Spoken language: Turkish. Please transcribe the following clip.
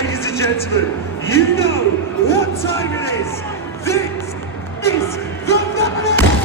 Ladies and gentlemen, you know what time it is. This is the Battle.